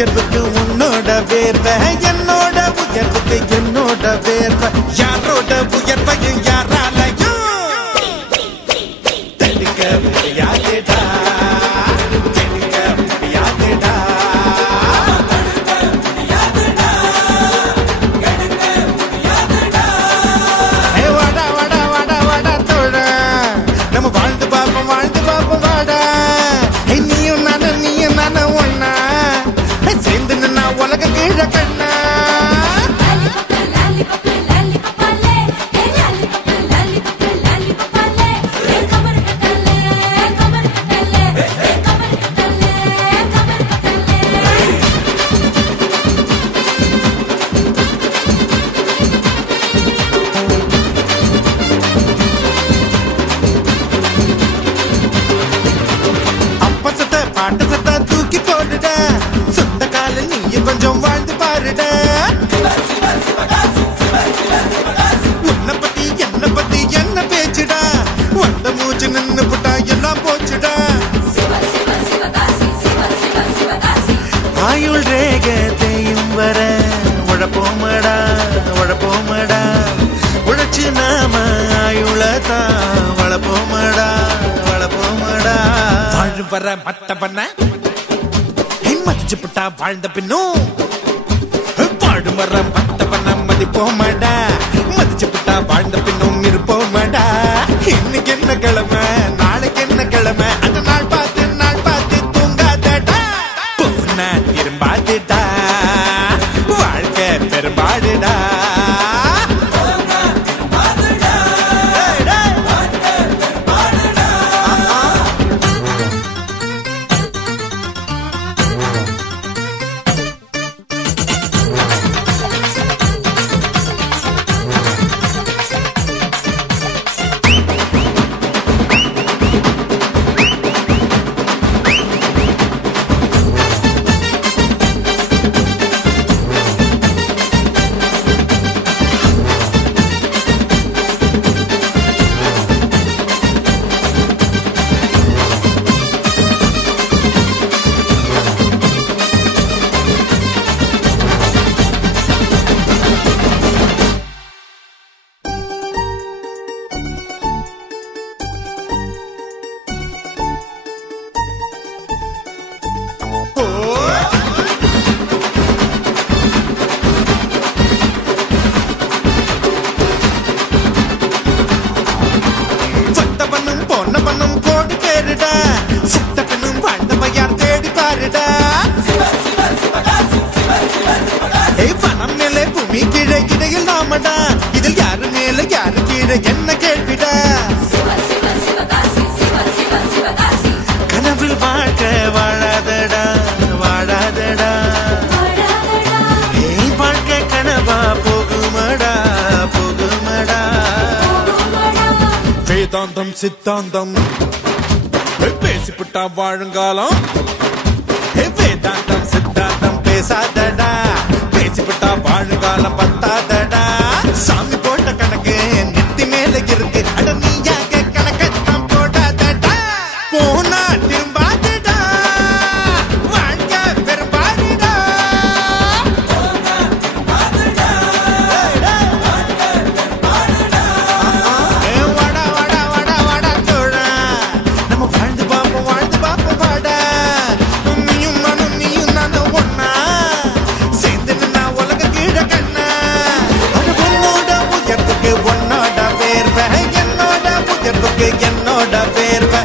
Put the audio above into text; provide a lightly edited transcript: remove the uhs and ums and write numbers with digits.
உயர்வுக்கு உன்னோட வேர்வை, என்னோட உயர்வுக்கு என்னோட வேர்வை, யாரோட உயர்வையும் யாராலையும் தடுக்க முடியாதுடா, தடுக்க முடியாதுடா. வாடா வாடா வாடா வாடா தோழ, நம்ம வாழ்ந்து பார்ப்போம் வாழ்ந்து பார்ப்போம் வாடா. நீயும் நானும் ஒன்னா சேர்ந்து நின்னா உலக கீழ கண்ணா. பாட்டு சத்தா தூக்கி போடுட, சொந்த கால நீ கொஞ்சம் வாழ்ந்து பாருட. உன்னை பத்தி என்ன பேச்சுடா, வந்த மூச்சு நின்னு புட்டா எல்லாம் போச்சுடா. ஆயுள் ரேகத்தையும் வர உழப்போமடா உழப்போமடா, உழைச்சு நாம ஆயுளதான் வளப்போமடா வளப்போமடா. வாழு வர மத்த பண்ண மதிச்சு புட்டா வாழ்ந்த பின்னும், வாழு வர மத்த பண்ண மதிப்போமடா, மதிச்சு புட்டா வாழ்ந்த பின்னும் இருப்போமடா. இன்னைக்கு என்ன கிழமை நாளைக்கு என்ன கிழமை, அந்த நாள் பார்த்து தூங்காதடா. போனா திரும்பாதுடா, வாழ்க்கை பெரும்பாடுடா. இதில் யாரு மேல யாரு கீழே என்ன கேள்விடா. கனவில் வாழ்க்க வாழாதடா வாழாதடா, வாழ்க்கை கனவா போகுமடா போகுமடா. வேதாந்தம் சித்தாந்தம் பேசிப்புட்டா வாழுங்காலம், வேதாந்தம் சித்தாந்தம் பேசாதடா, பேசிப்புட்டா வாழுங்காலம் பத்தாதடா. சாமி போட்ட கணக்கு நெத்தி மேல இருக்கு, அட நீயாக கணக்கத்தான் போடாதடா. போனா திரும்பாதுடா, வாழ்க்கை பெரும்பாடுடா. வாடா வாடா வாடா வாடா தோழ, நம்ம வாழ்ந்து பார்ப்போம் வாடா. நீயும் நானும் ஒன்னா சேர்ந்து நின்னா உலக கீழ கண்ணா. உன்னோட வேர்வை, என்னோட உயர்வுக்கு என்னோட வேர்வை,